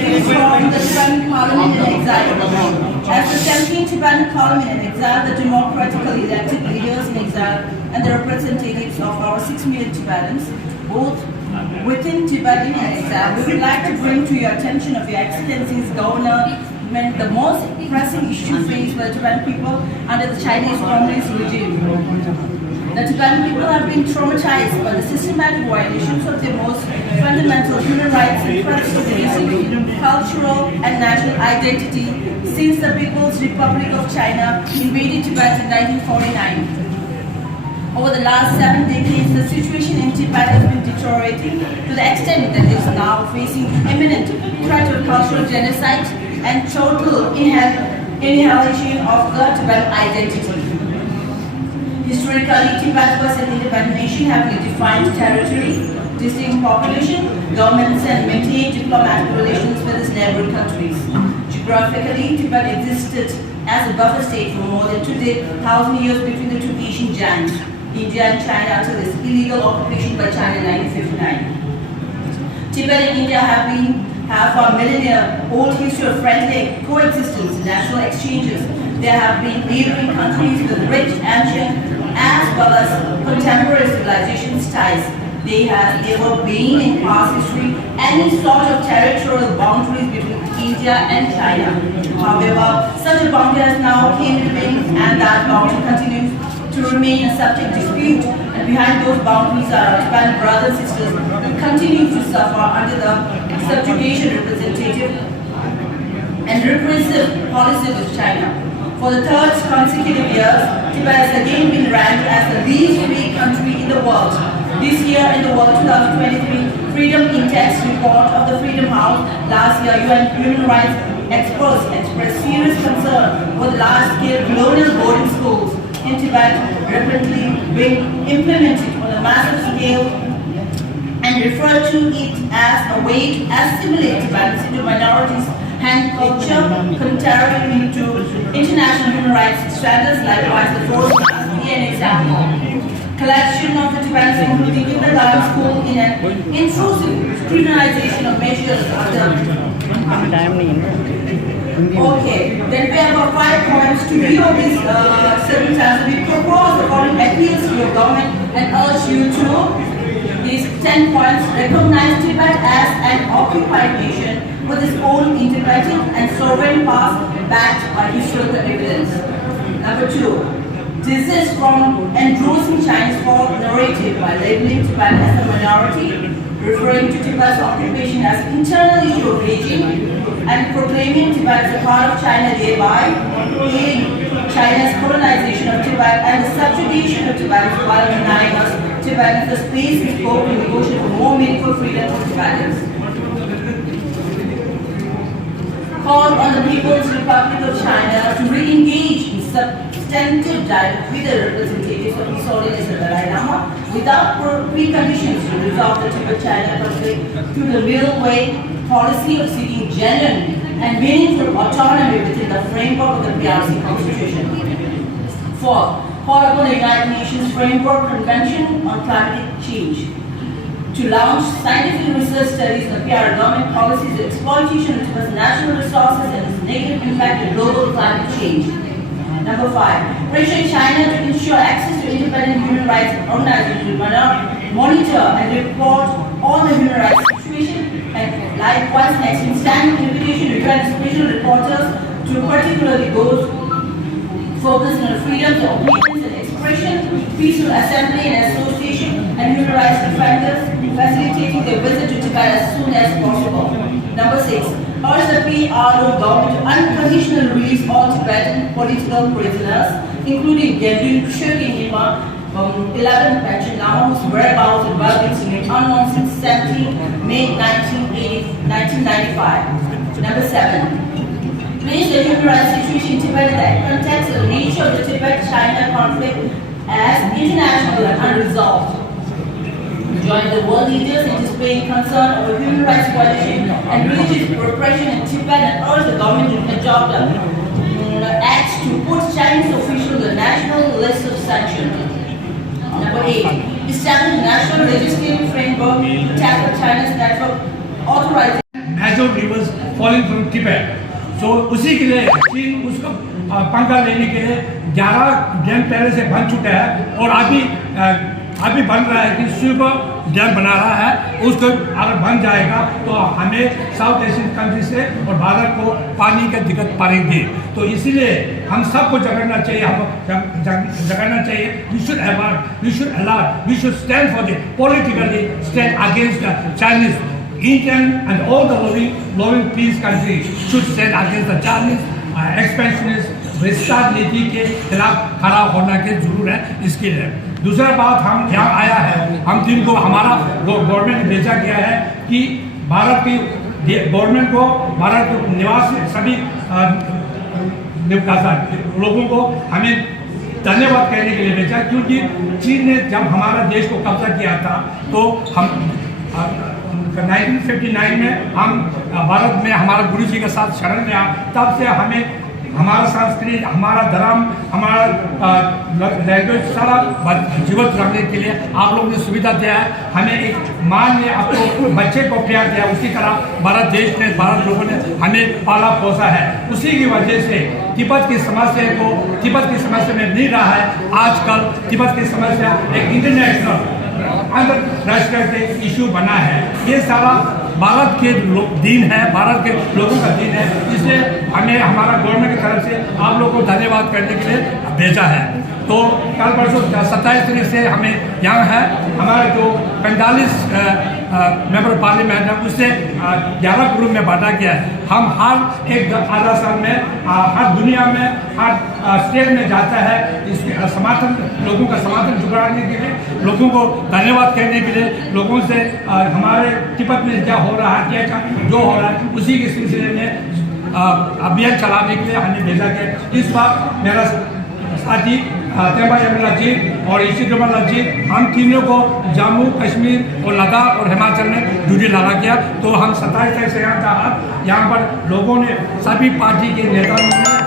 delegates from the Tibetan Parliament in exile. As the 17th Tibetan Parliament in exile, the democratically elected leaders in exile, and the representatives of our 6 million Tibetans, both within Tibet and in exile, we would like to bring to your attention of Your Excellency's government the most pressing issue faced by the Tibetan people under the Chinese Communist regime. The Tibetan people have been traumatized by the systematic violations of their most fundamental human rights and threats to their basic cultural and national identity since the People's Republic of China invaded Tibet in 1949. Over the last 7 decades, the situation in Tibet has been deteriorating to the extent that it is now facing imminent threat of cultural genocide and total annihilation of the Tibetan identity. Historically, Tibet was an independent nation having a defined territory, distinct population, governments, and maintained diplomatic relations with its neighboring countries. Geographically, Tibet existed as a buffer state for more than 2,000 years between the two Asian giants, India and China, until its illegal occupation by China in 1959. Tibet and India have for millennia old history of friendly coexistence and national exchanges. There have been neighboring countries with rich ancient as well as contemporary civilization ties. There has never been in past history any sort of territorial boundaries between India and China. However, such a boundary has now came into being, and that boundary continues to remain a subject dispute. And behind those boundaries are our Tibetan brothers and sisters who continue to suffer under the subjugation representative and repressive policies of China. For the third consecutive years, Tibet has again been ranked as the least free country in the world. This year in the World 2023 Freedom Index report of the Freedom House, last year UN human rights experts expressed serious concern over the large-scale colonial boarding schools in Tibet rapidly being implemented on a massive scale and referred to it as a way to assimilate Tibetans into minorities and culture, contrary to international human rights standards. Likewise, the fourth must be an example. Collection of the Tibetans, including kindergarten school, in an intrusive scrutinization of measures under. Okay, then we have 5 points to view these circumstances. We propose the following appeals to your government and urge you to these 10 points: recognize Tibet as an occupied nation with its own independent and sovereign past backed by historical evidence. Number 2, desist from endorsing Chinese false narrative by labeling Tibet as a minority, referring to Tibet's occupation as internal issue of Beijing, and proclaiming Tibet as a part of China, thereby aiding China's colonization of Tibet and the subjugation of Tibet while denying us Tibetans the space and scope to negotiate for more meaningful freedom for Tibetans. Call on the People's Republic of China to re-engage in substantive dialogue with the representatives of His Holiness the Dalai Lama without preconditions to resolve the Tibet-China conflict through the middle way policy of seeking genuine and meaningful autonomy within the framework of the PRC Constitution. 4. Call upon the United Nations Framework Convention on Climate Change to launch scientific research studies on PR government policies, exploitation of Tibet's natural resources and its negative impact on global climate change. Number 5. Pressure China to ensure access to independent human rights organizations to monitor and report on the human rights situation, and likewise an standing invitation to join special reporters to particularly those focusing on freedom of opinions and expression, peaceful assembly and association, and human rights defenders, facilitating their visit to Tibet as soon as possible. Number 6. Urge the PRO government to unconditionally release all Tibetan political prisoners, including Gendun Shirkin Ima, 11 pension Lama, whose whereabouts and well-being remain unknown since 17 May 1995. Number 7. Place the human rights situation in Tibet in the context of the nature of the Tibet-China conflict as international and unresolved. Join the world leaders in displaying concern over human rights violation and religious repression in Tibet, and urge the government to adopt acts to put Chinese officials on the national list of sanctions. Number 8. Establish a national legislative framework to tackle China's network authorizing major rivers falling from Tibet. तो उसी के लिए चीन उसको पंगा लेने के लिए 11 डैम पहले से बन चुका है और अभी बन रहा है कि सुपर डैम बना रहा है। उसको अगर बन जाएगा तो हमें साउथ एशियन कंट्री से और भारत को पानी का दिक्कत पड़ेगी। तो इसीलिए हम सबको जगाना चाहिए, जगाना चाहिए। We should award, we should alert, we should stand for the politically stand against the Chinese. Indian and all the loving peace countries should stand against the Chinese expansionist विस्तार नीति के खिलाफ खड़ा होना की जरूरत है। इसके लिए दूसरा बात हम यहाँ आया है, हम टीम को हमारा गवर्नमेंट ने भेजा गया है कि भारत की गवर्नमेंट को भारत के निवास सभी लोगों को हमें धन्यवाद कहने के लिए भेजा, क्योंकि चीन ने जब हमारा देश को कब्जा किया था तो हम 1959 में हम भारत में हमारा गुरु जी के साथ शरण में आया। तब से हमें हमारा संस्कृति, हमारा धर्म, हमारा लैंग्वेज सारा जीवित रखने के लिए आप लोगों ने सुविधा दिया है। हमें एक माँ ने आपको बच्चे को प्यार दिया, उसी तरह भारत देश ने, भारत लोगों ने हमें पाला पोसा है। उसी की वजह से तिब्बत की समस्या में नहीं रहा है। आजकल तिब्बत की समस्या एक इंटरनेशनल अंतरराष्ट्रीय के इशू बना है। ये सारा भारत के दिन है, भारत के लोगों का दिन है। इसलिए हमें हमारा गवर्नमेंट की तरफ से आप लोगों को धन्यवाद करने के लिए भेजा है। तो कल परसों 27 तारीख से हमें यहाँ है, हमारा जो 45 मेंबर पार्लियामेंट है उससे 11 ग्रुप में बांटा गया है। हम हर एक आधा साल में हर दुनिया में हर स्टेट में जाता है, इसके समर्थन, लोगों का समर्थन जुटाने के लिए, लोगों को धन्यवाद करने के लिए, लोगों से हमारे तिब्बत में क्या हो रहा है, क्या जो हो रहा है उसी के सिलसिले में अभियान चलाने के लिए हमें भेजा गया। इस बार मेरा साथी तेबा जी और इसी जी, हम तीनों को जम्मू कश्मीर और लद्दाख और हिमाचल में ड्यूटी लगा किया। तो हम 27 तारीख से यहाँ पर लोगों ने, सभी पार्टी के नेताओं ने